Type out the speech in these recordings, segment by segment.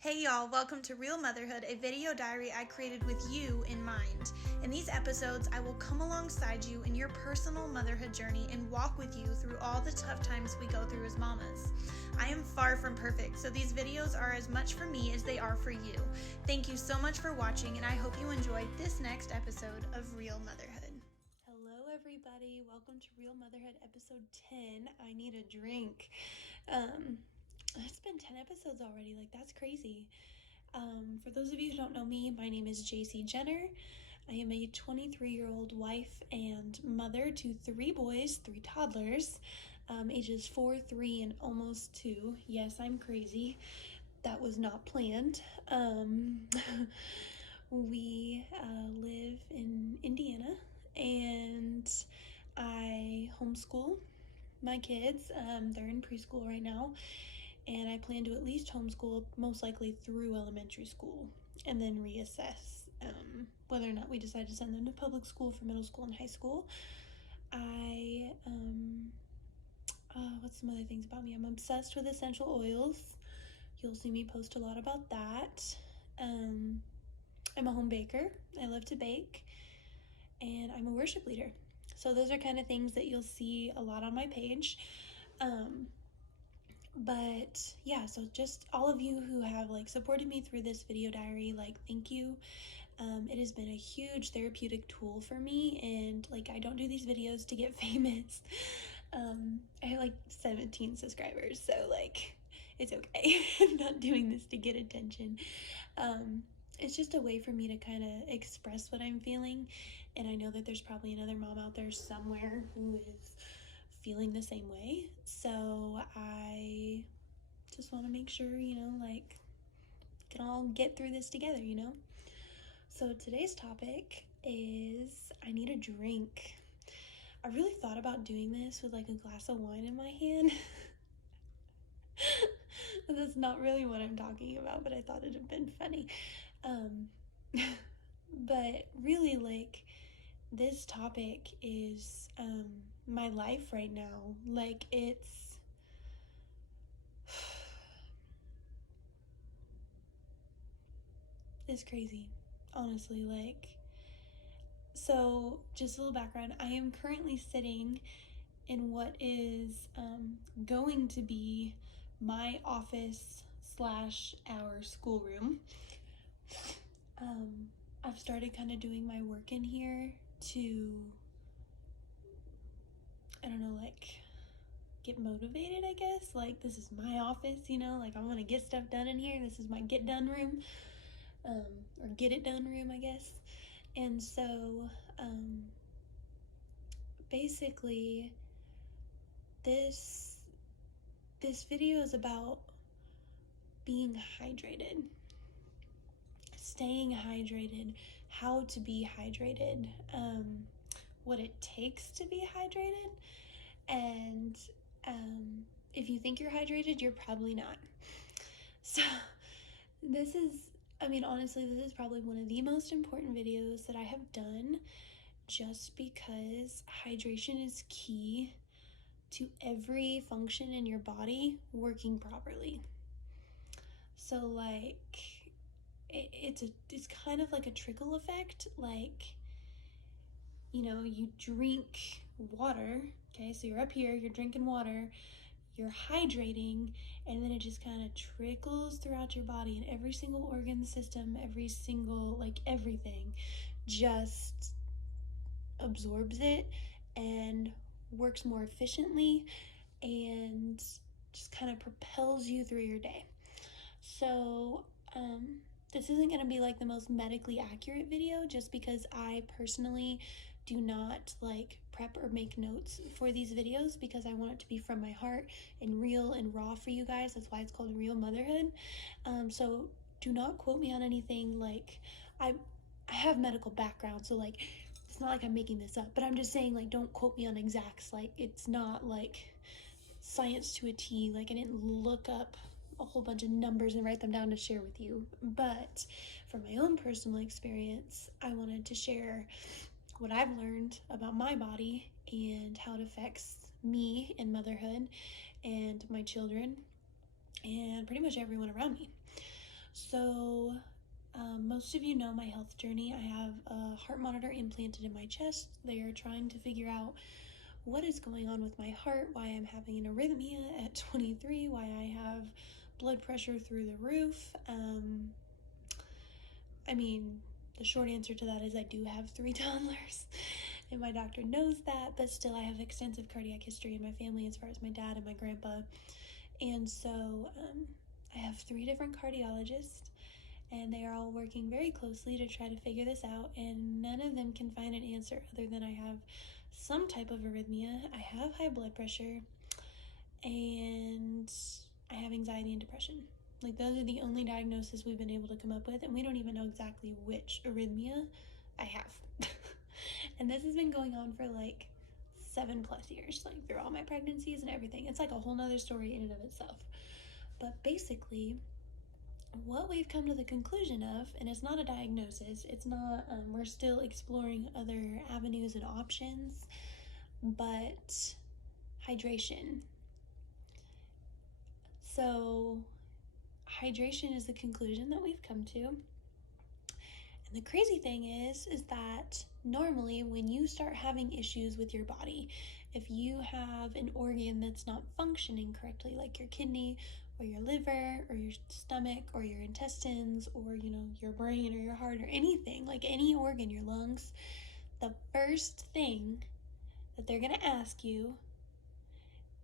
Hey y'all, welcome to Real Motherhood, a video diary I created with you in mind. In these episodes, I will come alongside you in your personal motherhood journey and walk with you through all the tough times we go through as mamas. I am far from perfect, so these videos are as much for me as they are for you. Thank you so much for watching, and I hope you enjoyed this next episode of Real Motherhood. Hello everybody, welcome to Real Motherhood episode 10, I Need a Drink. It's been 10 episodes already, like that's crazy. For those of you who don't know me, my name is JC Jenner. I am a 23-year-old wife and mother to 3 boys, 3 toddlers, ages 4, 3, and almost 2. Yes, I'm crazy. That was not planned. We live in Indiana, and I homeschool my kids. They're in preschool right now, and I plan to at least homeschool, most likely through elementary school, and then reassess whether or not we decide to send them to public school for middle school and high school. What's some other things about me? I'm obsessed with essential oils. You'll see me post a lot about that. I'm a home baker. I love to bake, and I'm a worship leader. So those are kind of things that you'll see a lot on my page. But yeah, so just all of you who have like supported me through this video diary, like thank you. It has been a huge therapeutic tool for me, and like I don't do these videos to get famous. I have like 17 subscribers, so like it's okay. I'm not doing this to get attention. It's just a way for me to kind of express what I'm feeling, and I know that there's probably another mom out there somewhere who is feeling the same way. So I just want to make sure, like we can all get through this together, So today's topic is I need a drink. I really thought about doing this with like a glass of wine in my hand. That's not really what I'm talking about, but I thought it'd have been funny. But really, like, this topic is my life right now. Like, it's crazy, honestly. Like, so just a little background, I am currently sitting in what is going to be my office / our schoolroom. I've started kind of doing my work in here to, I don't know, like get motivated, I guess. Like, this is my office, like I want to get stuff done in here. This is my get done room, or get it done room, I guess. And so basically this video is about being hydrated, staying hydrated, how to be hydrated, what it takes to be hydrated, and if you think you're hydrated, you're probably not. So this is, honestly, this is probably one of the most important videos that I have done, just because hydration is key to every function in your body working properly. So like it's kind of like a trickle effect. Like, you drink water, okay? So you're up here, you're drinking water, you're hydrating, and then it just kind of trickles throughout your body, and every single organ system, every single, like, everything just absorbs it and works more efficiently and just kind of propels you through your day. So this isn't going to be like the most medically accurate video, just because I personally do not like prep or make notes for these videos, because I want it to be from my heart and real and raw for you guys. That's why it's called Real Motherhood. So do not quote me on anything. Like, I have medical background, so like it's not like I'm making this up, but I'm just saying, like, don't quote me on exacts. Like, it's not like science to a T. Like, I didn't look up a whole bunch of numbers and write them down to share with you. But from my own personal experience, I wanted to share what I've learned about my body and how it affects me in motherhood and my children and pretty much everyone around me. So, most of you know my health journey. I have a heart monitor implanted in my chest. They are trying to figure out what is going on with my heart, why I'm having an arrhythmia at 23, why I have blood pressure through the roof. I mean, the short answer to that is I do have 3 toddlers, and my doctor knows that, but still I have extensive cardiac history in my family as far as my dad and my grandpa. And so I have 3 different cardiologists, and they are all working very closely to try to figure this out, and none of them can find an answer other than I have some type of arrhythmia, I have high blood pressure, and I have anxiety and depression. Like, those are the only diagnoses we've been able to come up with, and we don't even know exactly which arrhythmia I have. And this has been going on for like 7+ years, like through all my pregnancies and everything. It's like a whole nother story in and of itself. But basically, what we've come to the conclusion of, and it's not a diagnosis, it's not, we're still exploring other avenues and options, but hydration. So, hydration is the conclusion that we've come to. And the crazy thing is that normally when you start having issues with your body, if you have an organ that's not functioning correctly, like your kidney or your liver or your stomach or your intestines or, your brain or your heart or anything, like any organ, your lungs, the first thing that they're going to ask you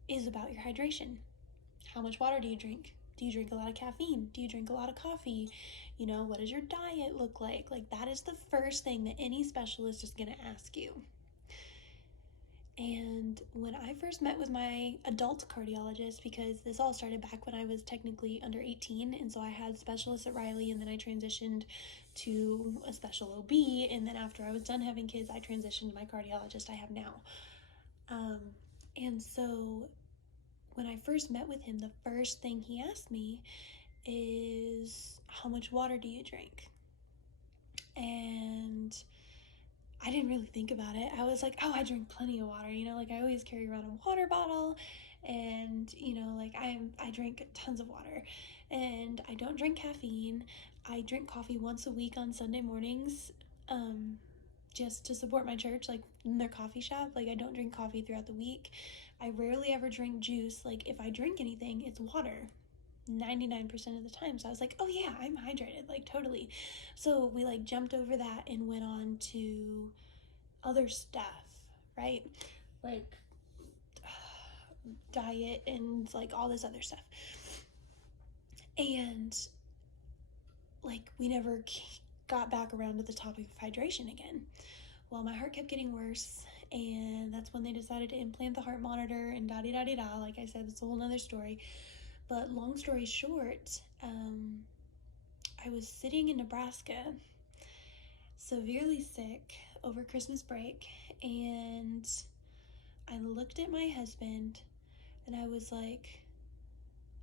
is about your hydration. How much water do you drink? Do you drink a lot of caffeine? Do you drink a lot of coffee? What does your diet look like? Like, that is the first thing that any specialist is going to ask you. And when I first met with my adult cardiologist, because this all started back when I was technically under 18, and so I had specialists at Riley, and then I transitioned to a special OB, and then after I was done having kids, I transitioned to my cardiologist I have now. And so when I first met with him, the first thing he asked me is, how much water do you drink? And I didn't really think about it. I was like, oh, I drink plenty of water, like I always carry around a water bottle, and like I drink tons of water, and I don't drink caffeine. I drink coffee once a week on Sunday mornings, just to support my church, like in their coffee shop. Like, I don't drink coffee throughout the week. I rarely ever drink juice. Like, if I drink anything, it's water 99% of the time. So I was like, oh yeah, I'm hydrated, like totally. So we like jumped over that and went on to other stuff, right? Like diet and like all this other stuff. And like we never got back around to the topic of hydration again. Well, my heart kept getting worse, and that's when they decided to implant the heart monitor and da-di-da-di-da. Like I said, it's a whole nother story. But long story short, I was sitting in Nebraska, severely sick over Christmas break, and I looked at my husband and I was like,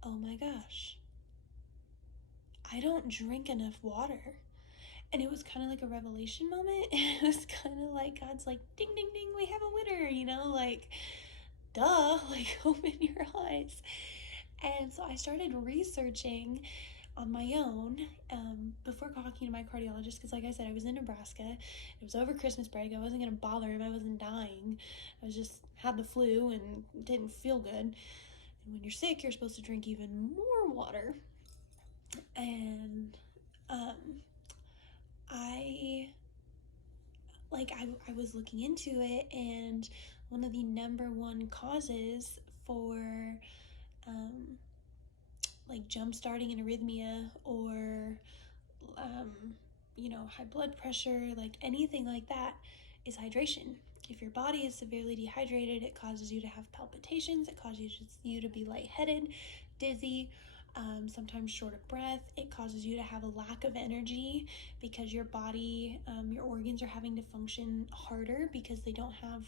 oh my gosh, I don't drink enough water. And it was kind of like a revelation moment. It was kind of like God's like, ding, ding, ding, we have a winner, like, duh, like, open your eyes. And so I started researching on my own before talking to my cardiologist, because like I said, I was in Nebraska. It was over Christmas break. I wasn't going to bother him. I wasn't dying. I was just had the flu and didn't feel good. And when you're sick, you're supposed to drink even more water. And I was looking into it, and one of the number one causes for like jump starting an arrhythmia or high blood pressure, like anything like that, is hydration. If your body is severely dehydrated, it causes you to have palpitations, it causes you to be lightheaded, dizzy, sometimes short of breath. It causes you to have a lack of energy because your body, your organs are having to function harder because they don't have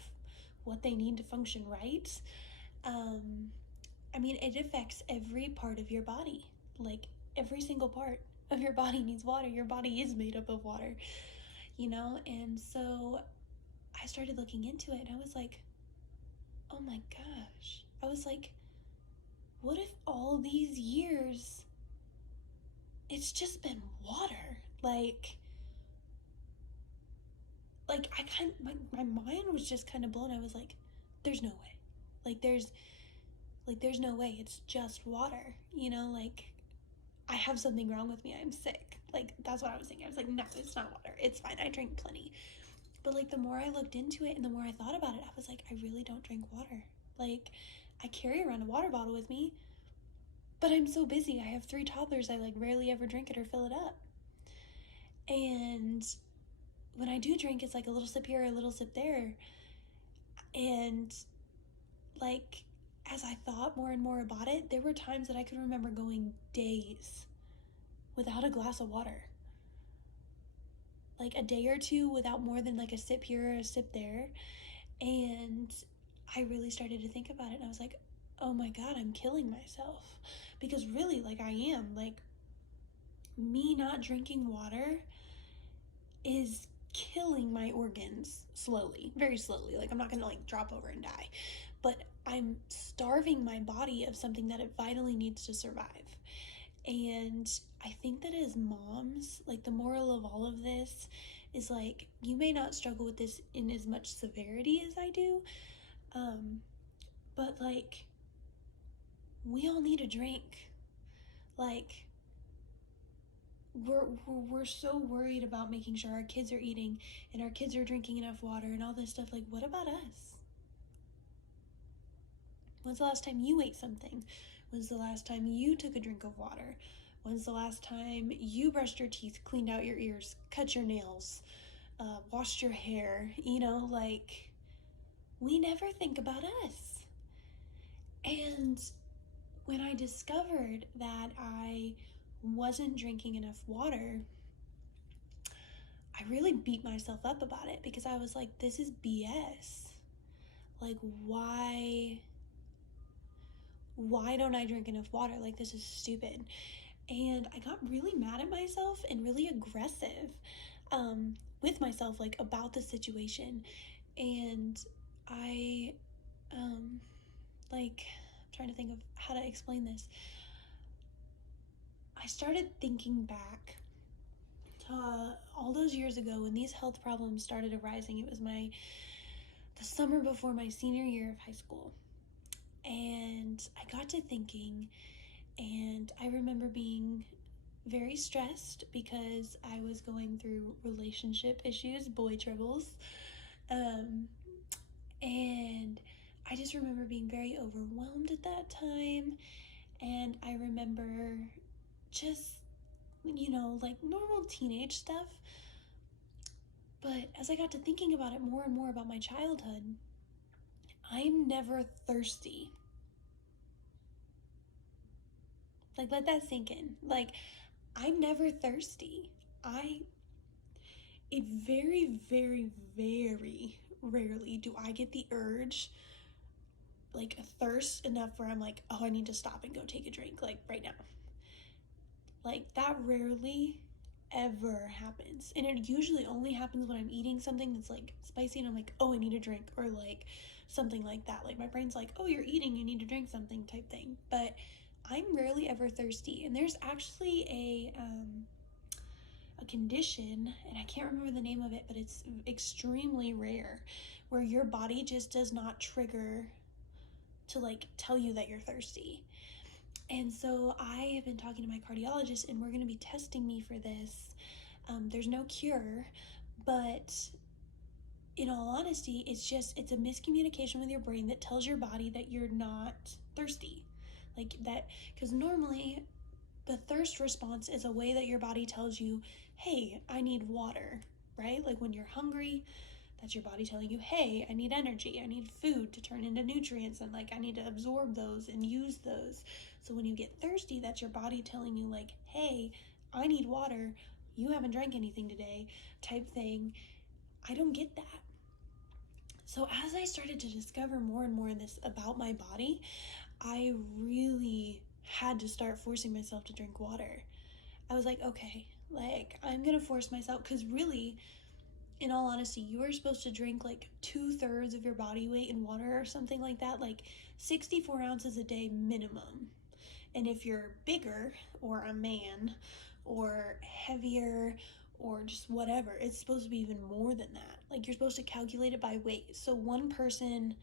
what they need to function right. It affects every part of your body. Like, every single part of your body needs water. Your body is made up of water, and so I started looking into it, and I was like, oh my gosh. I was like, what if all these years it's just been water. My mind was just kind of blown. I was like, there's no way. Like, there's no way. It's just water, like, I have something wrong with me. I'm sick. Like, that's what I was thinking. I was like, no, it's not water. It's fine. I drink plenty. But, like, the more I looked into it and the more I thought about it, I was like, I really don't drink water. Like, I carry around a water bottle with me, but I'm so busy. I have 3 toddlers. I, like, rarely ever drink it or fill it up. And when I do drink, it's like a little sip here, a little sip there. And, like, as I thought more and more about it, there were times that I could remember going days without a glass of water. Like a day or two without more than like a sip here or a sip there. And I really started to think about it, and I was like, oh my God, I'm killing myself. Because really, like, I am. Like, me not drinking water is killing my organs slowly, very slowly. Like, I'm not gonna like drop over and die, but I'm starving my body of something that it vitally needs to survive. And I think that as moms, like, the moral of all of this is, like, you may not struggle with this in as much severity as I do, but, like, we all need a drink. Like, we're so worried about making sure our kids are eating and our kids are drinking enough water and all this stuff. Like, what about us? When's the last time you ate something? When's the last time you took a drink of water? When's the last time you brushed your teeth, cleaned out your ears, cut your nails, washed your hair? Like, we never think about us. And when I discovered that I wasn't drinking enough water, I really beat myself up about it, because I was like, this is BS. Like, why don't I drink enough water? Like, this is stupid. And I got really mad at myself and really aggressive with myself, like, about the situation. And I, like, I'm trying to think of how to explain this. I started thinking back to all those years ago when these health problems started arising. It was the summer before my senior year of high school. And I got to thinking, and I remember being very stressed because I was going through relationship issues, boy troubles. And I just remember being very overwhelmed at that time. And I remember just, like, normal teenage stuff. But as I got to thinking about it more and more about my childhood, I'm never thirsty. Like, let that sink in. Like, I'm never thirsty. It very, very, very rarely do I get the urge, like, a thirst enough where I'm like, oh, I need to stop and go take a drink, like, right now. Like, that rarely ever happens. And it usually only happens when I'm eating something that's, like, spicy and I'm like, oh, I need a drink, or, like, something like that. Like, my brain's like, oh, you're eating, you need to drink something type thing. But I'm rarely ever thirsty. And there's actually a condition, and I can't remember the name of it, but it's extremely rare, where your body just does not trigger to, like, tell you that you're thirsty. And so I have been talking to my cardiologist, and we're going to be testing me for this. There's no cure, but in all honesty, it's a miscommunication with your brain that tells your body that you're not thirsty. Like that, because normally the thirst response is a way that your body tells you, hey, I need water, right? Like when you're hungry, that's your body telling you, hey, I need energy, I need food to turn into nutrients, and, like, I need to absorb those and use those. So when you get thirsty, that's your body telling you, like, hey, I need water, you haven't drank anything today, type thing. I don't get that. So as I started to discover more and more of this about my body, I really had to start forcing myself to drink water. I was like, okay, like, I'm gonna force myself, because really, in all honesty, you are supposed to drink like 2/3 of your body weight in water or something like that, like 64 ounces a day minimum. And if you're bigger, or a man, or heavier or just whatever. It's supposed to be even more than that. Like, you're supposed to calculate it by weight. So one person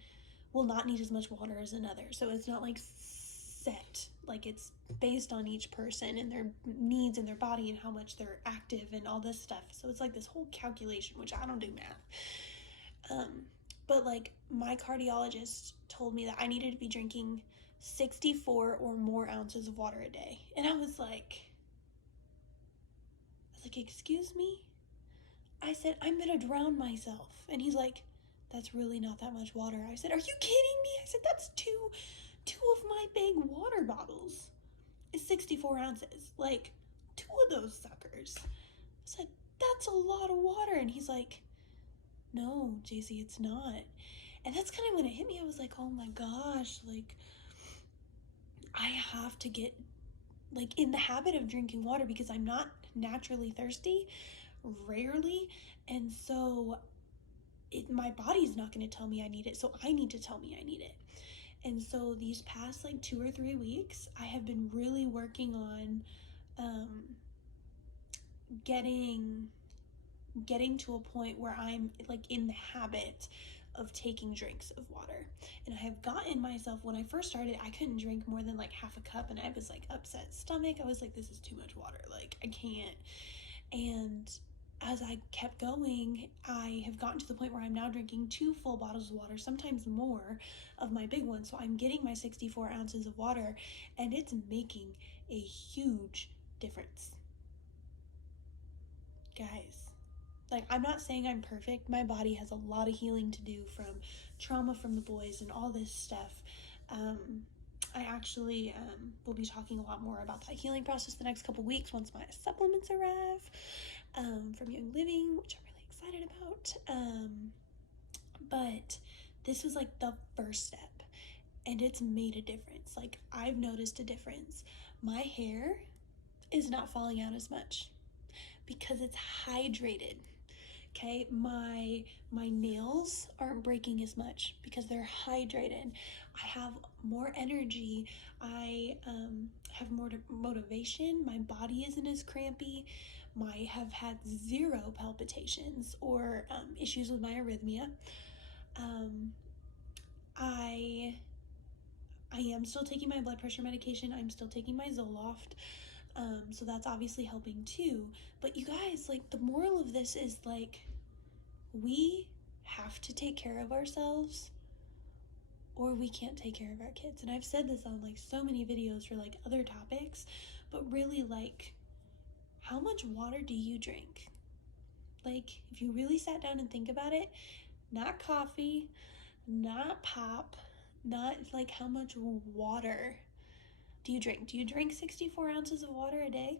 will not need as much water as another. So it's not like set. Like, it's based on each person and their needs and their body and how much they're active and all this stuff. So it's like this whole calculation, which I don't do math. But like, my cardiologist told me that I needed to be drinking 64 or more ounces of water a day. And I was like, excuse me? I said, I'm gonna drown myself. And he's like, that's really not that much water. I said, are you kidding me? I said, that's two of my big water bottles is 64 ounces. Like, 2 of those suckers. I said, that's a lot of water. And he's like, no, JC, it's not. And that's kind of when it hit me. I was like, oh my gosh, like, I have to get like in the habit of drinking water because I'm not naturally thirsty, rarely. And so my body's not going to tell me I need it. So I need to tell me I need it. And so these past like 2 or 3 weeks, I have been really working on getting to a point where I'm like in the habit of taking drinks of water. And I have gotten myself, when I first started, I couldn't drink more than like half a cup and I was like upset stomach. I was like, this is too much water. Like, I can't. And as I kept going, I have gotten to the point where I'm now drinking 2 full bottles of water, sometimes more of my big one. So I'm getting my 64 ounces of water and it's making a huge difference. Guys, like, I'm not saying I'm perfect. My body has a lot of healing to do from trauma from the boys and all this stuff. I actually will be talking a lot more about that healing process the next couple weeks once my supplements arrive from Young Living, which I'm really excited about. But this was like the first step and it's made a difference. Like, I've noticed a difference. My hair is not falling out as much because it's hydrated. Okay, my nails aren't breaking as much because they're hydrated. I have more energy. I have more motivation. My body isn't as crampy. I have had 0 palpitations or issues with my arrhythmia. I am still taking my blood pressure medication. I'm still taking my Zoloft. So that's obviously helping too. But you guys, like, the moral of this is like, we have to take care of ourselves or we can't take care of our kids. And I've said this on like so many videos for like other topics, but really, like, how much water do you drink? Like, if you really sat down and think about it, not coffee, not pop, not like, how much water do you drink? Do you drink 64 ounces of water a day?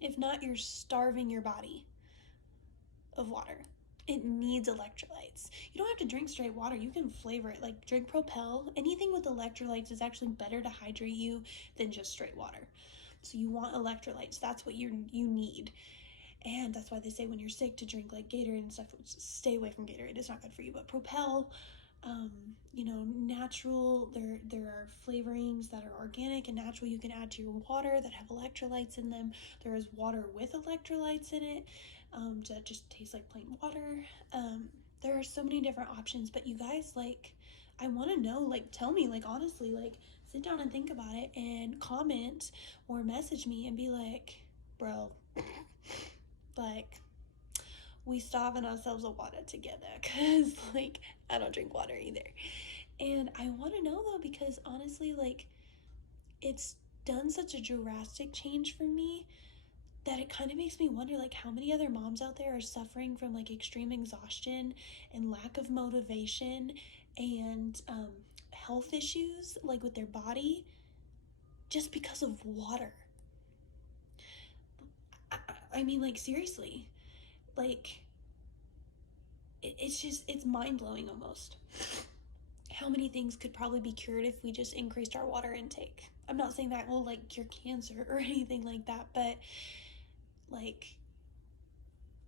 If not, you're starving your body of water. It needs electrolytes. You don't have to drink straight water. You can flavor it. Like, drink Propel. Anything with electrolytes is actually better to hydrate you than just straight water. So you want electrolytes. That's what you need. And that's why they say when you're sick to drink like Gatorade and stuff. Stay away from Gatorade. It's not good for you. But Propel, natural. There are flavorings that are organic and natural you can add to your water that have electrolytes in them. There is water with electrolytes in it that just tastes like plain water. There are so many different options, but you guys, like, I want to know, like, tell me, like, honestly, like, sit down and think about it and comment or message me and be like, bro, like, we starving ourselves a water together, because like, I don't drink water either. And I want to know though, because honestly, like, it's done such a drastic change for me that it kind of makes me wonder, like, how many other moms out there are suffering from like extreme exhaustion and lack of motivation and health issues, like, with their body just because of water. I mean, like, seriously, like, it's mind-blowing almost how many things could probably be cured if we just increased our water intake. I'm not saying that will like cure cancer or anything like that, but like,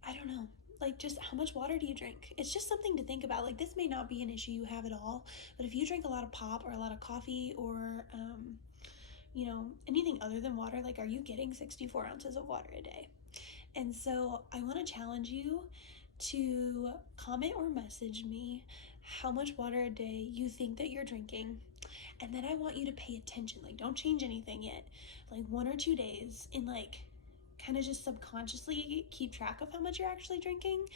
I don't know, like, just how much water do you drink? It's just something to think about. Like, this may not be an issue you have at all, but if you drink a lot of pop or a lot of coffee or anything other than water, like, are you getting 64 ounces of water a day? And so I want to challenge you to comment or message me how much water a day you think that you're drinking. And then I want you to pay attention. Like, don't change anything yet. Like, 1 or 2 days, and like kind of just subconsciously keep track of how much you're actually drinking,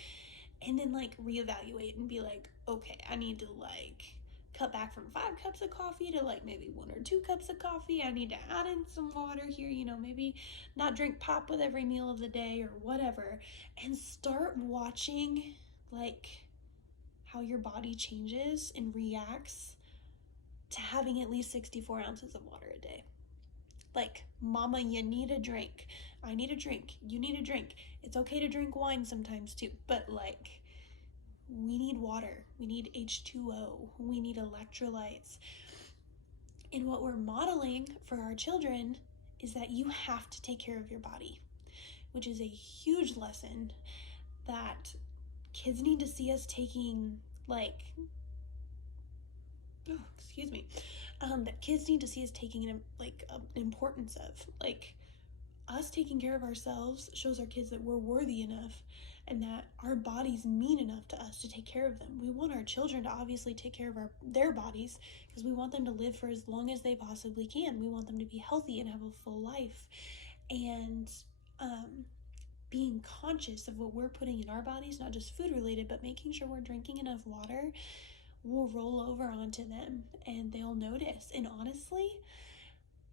and then like reevaluate and be like, okay, I need to like cut back from 5 cups of coffee to like maybe 1 or 2 cups of coffee. I need to add in some water here, maybe not drink pop with every meal of the day or whatever, and start watching like how your body changes and reacts to having at least 64 ounces of water a day. Like, mama, you need a drink. I need a drink. You need a drink. It's okay to drink wine sometimes too, but like, we need water. We need H2O. We need electrolytes. And what we're modeling for our children is that you have to take care of your body, which is a huge lesson that kids need to see us taking, like, that kids need to see us taking an importance of. Like, us taking care of ourselves shows our kids that we're worthy enough and that our bodies mean enough to us to take care of them. We want our children to obviously take care of their bodies because we want them to live for as long as they possibly can. We want them to be healthy and have a full life. And being conscious of what we're putting in our bodies, not just food related, but making sure we're drinking enough water, will roll over onto them and they'll notice. And honestly,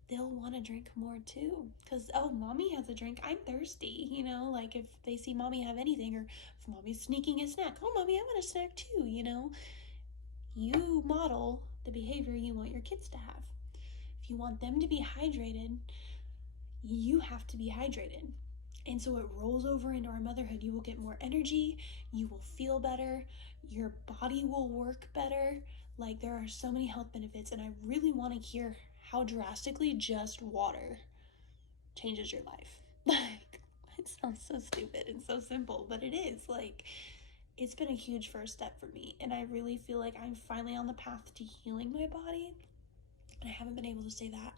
they'll want to drink more too, because, oh, mommy has a drink, I'm thirsty, like if they see mommy have anything, or if mommy's sneaking a snack, oh, mommy, I want a snack too. You model the behavior you want your kids to have. If you want them to be hydrated, you have to be hydrated. And so it rolls over into our motherhood. You will get more energy, you will feel better, your body will work better. Like, there are so many health benefits, and I really want to hear how drastically just water changes your life. Like, it sounds so stupid and so simple, but it is. Like, it's been a huge first step for me, and I really feel like I'm finally on the path to healing my body, and I haven't been able to say that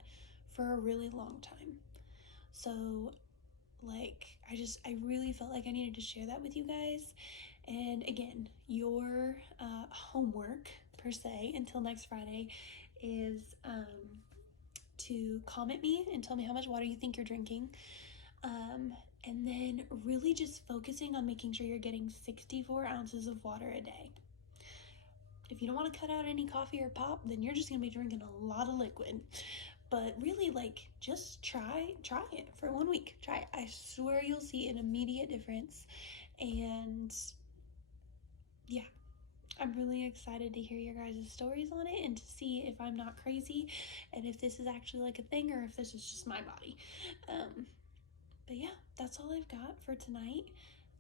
for a really long time. So, like, I really felt like I needed to share that with you guys. And again, your homework, per se, until next Friday is to comment me and tell me how much water you think you're drinking. And then really just focusing on making sure you're getting 64 ounces of water a day. If you don't want to cut out any coffee or pop, then you're just going to be drinking a lot of liquid. But really, like, just try it for 1 week. Try it. I swear you'll see an immediate difference. And yeah, I'm really excited to hear your guys' stories on it and to see if I'm not crazy and if this is actually like a thing or if this is just my body. But yeah, that's all I've got for tonight.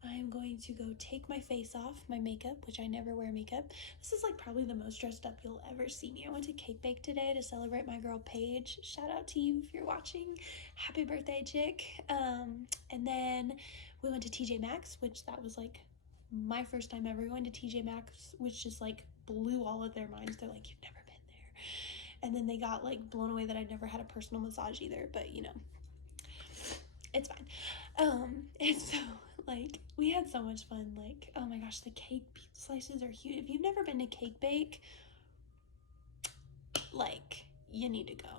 I'm going to go take my face off, my makeup, which I never wear makeup. This is like probably the most dressed up you'll ever see me. I went to Cake Bake today to celebrate my girl Paige. Shout out to you if you're watching. Happy birthday, chick. And then we went to TJ Maxx, which that was like my first time ever going to TJ Maxx, which just like blew all of their minds. They're like, you've never been there. And then they got like blown away that I'd never had a personal massage either, but it's fine. And so, like, we had so much fun. Like, oh my gosh, the cake slices are huge. If you've never been to Cake Bake, like, you need to go.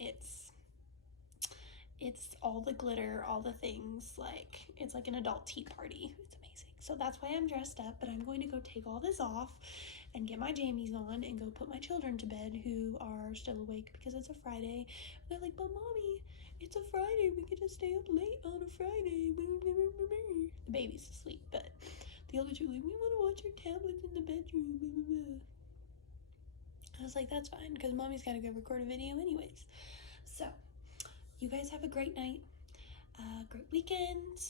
It's all the glitter, all the things. Like, it's like an adult tea party. It's amazing. So that's why I'm dressed up, but I'm going to go take all this off and get my jammies on and go put my children to bed who are still awake because it's a Friday. They're like, but mommy, it's a Friday. We get to stay up late on a Friday. The baby's asleep, but the other two are like, we want to watch our tablets in the bedroom. I was like, that's fine because mommy's got to go record a video anyways. So, you guys have a great night, great weekend.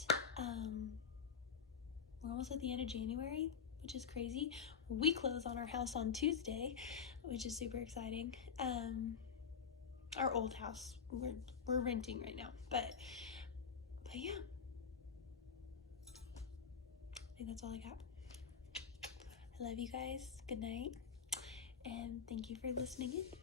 We're almost at the end of January, which is crazy. We close on our house on Tuesday, which is super exciting. Our old house, we're renting right now, but yeah, I think that's all I got. I love you guys. Good night, and thank you for listening in.